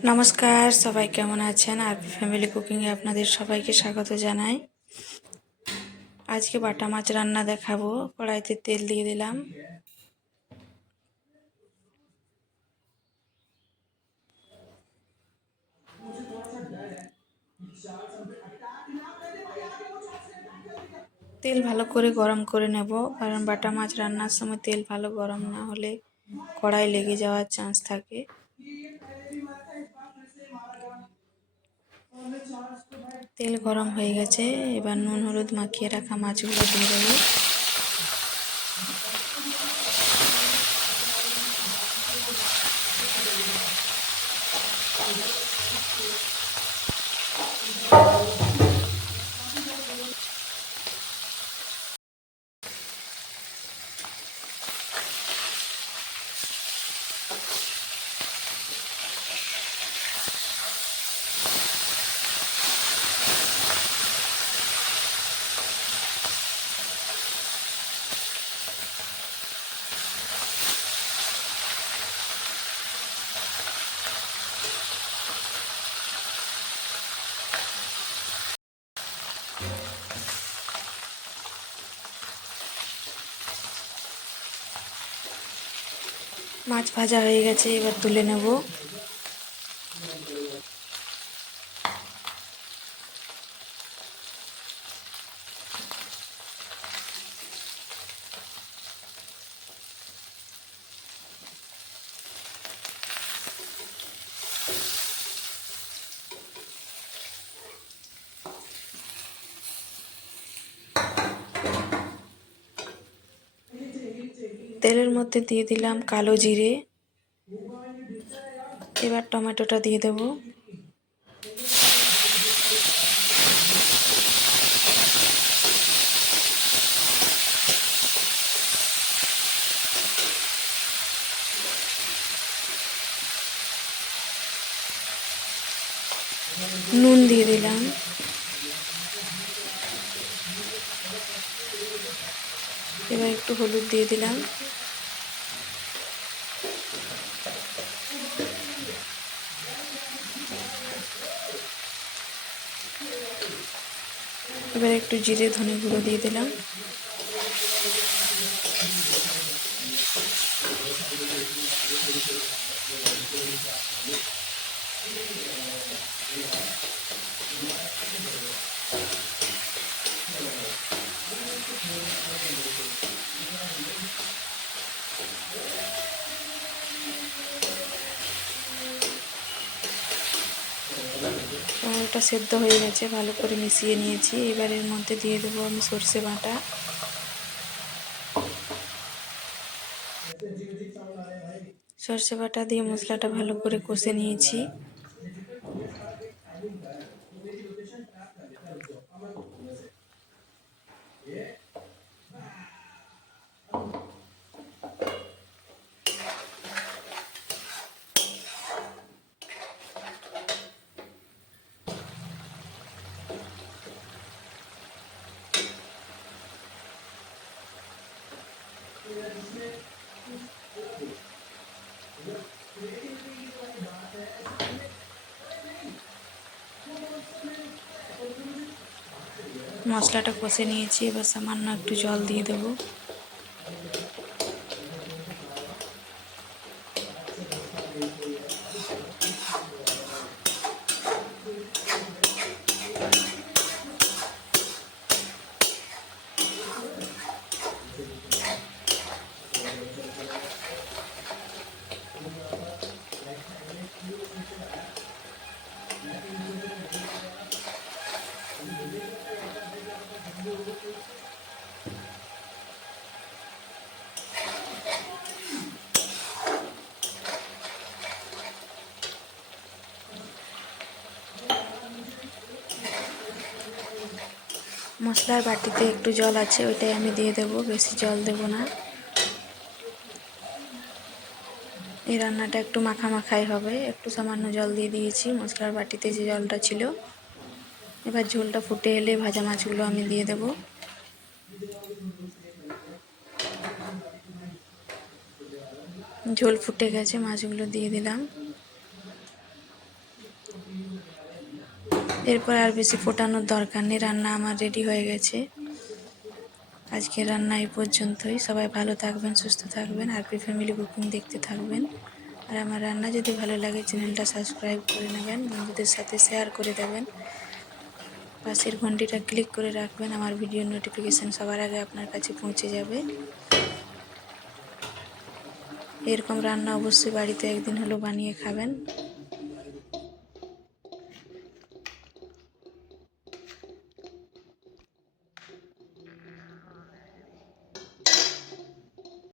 নমস্কার, সবাই কেমন আছেন? আরপি ফ্যামিলি কুকিংয়ে আপনাদের সবাইকে স্বাগত জানাই। আজকে বাটা মাছ রান্না দেখাবো। কড়াইতে তেল দিয়ে দিলাম। তেল ভালো করে গরম করে নেব, কারণ বাটা মাছ রান্নার সময় তেল ভালো গরম না হলে কড়াই লেগে যাওয়ার চান্স থাকে। তেল গরম হয়ে গেছে, এবার নুন হলুদ মাখিয়ে রাখা মাছগুলো দিয়ে দেবো। মাছ ভাজা হয়ে গেছে, এবার তুলে নেব। তেলের মধ্যে দিয়ে দিলাম কালো জিরে। এবার টমেটোটা দিয়ে দেব। নুন দিয়ে দিলাম। এবার একটু হলুদ দিয়ে দিলাম। এবার একটু জিরে ধনে গুঁড়ো দিয়ে দিলাম। টমেটোটা সেদ্ধ হয়ে গেছে, ভালো করে মিশিয়ে নিয়েছি। এবার এর মধ্যে দিয়ে দেবো আমি সর্ষে বাটা। সর্ষে বাটা দিয়ে মশলাটা ভালো করে কষে নিয়েছি। মশলাটা কষে নিয়েছি, এবার সামান্য একটু জল দিয়ে দেবো। মশলার বাটিতে একটু জল আছে, ওইটাই আমি দিয়ে দেবো, বেশি জল দেব না। এই রান্নাটা একটু মাখা মাখাই হবে, একটু সামান্য জল দিয়ে দিয়েছি মশলার বাটিতে যে জলটা ছিল। এবার ঝোলটা ফুটে এলে ভাজা মাছগুলো আমি দিয়ে দেব। ঝোল ফুটে গেছে, মাছগুলো দিয়ে দিলাম। এরপর আর বেশি ফোটানোর দরকার নেই, রান্না আমার রেডি হয়ে গেছে। আজকের রান্না এই পর্যন্তই। সবাই ভালো থাকবেন, সুস্থ থাকবেন, আরপি ফ্যামিলি কুকিং দেখতে থাকবেন। আর আমার রান্না যদি ভালো লাগে চ্যানেলটা সাবস্ক্রাইব করে নেবেন, বন্ধুদের সাথে শেয়ার করে দেবেন, পাশের ঘন্টিটা ক্লিক করে রাখবেন, আমার ভিডিও নোটিফিকেশান সবার আগে আপনার কাছে পৌঁছে যাবে। এরকম রান্না অবশ্যই বাড়িতে একদিন হলেও বানিয়ে খাবেন।